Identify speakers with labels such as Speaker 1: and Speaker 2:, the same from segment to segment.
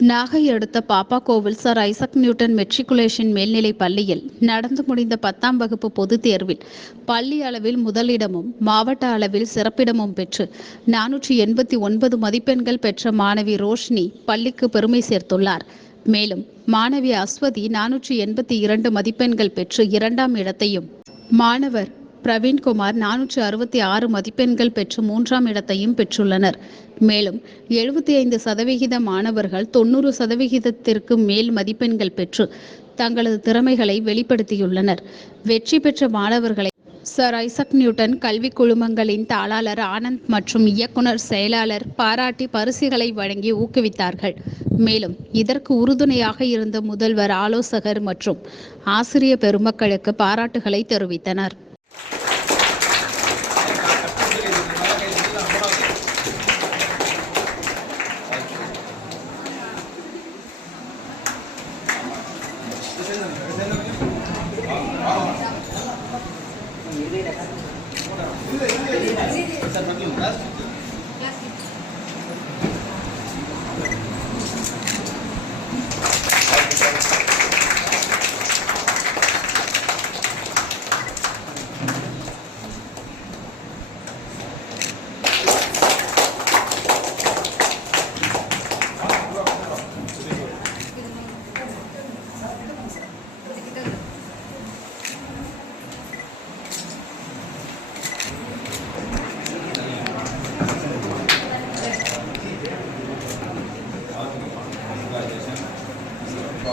Speaker 1: நாகை அடுத்த பாப்பா கோவில் சார் ஐசக் நியூட்டன் மெட்ரிகுலேஷன் மேல்நிலை பள்ளியில் நடந்து முடிந்த பத்தாம் வகுப்பு பொதுத் தேர்வில் பள்ளி அளவில் முதலிடமும் மாவட்ட அளவில் சிறப்பிடமும் பெற்று நானூற்றி எண்பத்தி ஒன்பது மதிப்பெண்கள் பெற்ற மாணவி ரோஷினி பள்ளிக்கு பெருமை சேர்த்துள்ளார். மேலும் மாணவி அஸ்வதி நானூற்றி எண்பத்தி இரண்டு மதிப்பெண்கள் பெற்று இரண்டாம் இடத்தையும் மாணவர் பிரவீன்குமார் நானூற்று அறுபத்தி ஆறு மதிப்பெண்கள் பெற்று மூன்றாம் இடத்தையும் பெற்றுள்ளனர். மேலும் எழுபத்தி ஐந்து சதவிகித மாணவர்கள் தொண்ணூறு சதவிகிதத்திற்கு மேல் மதிப்பெண்கள் பெற்று தங்களது திறமைகளை வெளிப்படுத்தியுள்ளனர். வெற்றி பெற்ற மாணவர்களை சர் ஐசக் நியூட்டன் கல்விக் குழுமங்களின் தாளாளர் ஆனந்த் மற்றும் இயக்குனர் செயலாளர் பாராட்டி பரிசுகளை வழங்கி ஊக்குவித்தார்கள். மேலும் இதற்கு உறுதுணையாக இருந்த முதல்வர் ஆலோசகர் மற்றும் ஆசிரிய பெருமக்களுக்கு பாராட்டுகளை தெரிவித்தனர்.
Speaker 2: Sir, mag-iutas?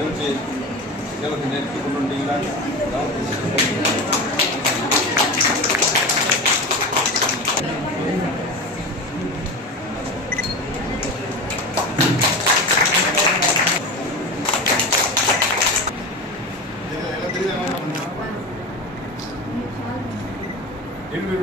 Speaker 2: దేవుడి దేవుడికి నేర్చుకుంటుంటే ఇలాంటి ఎన్ని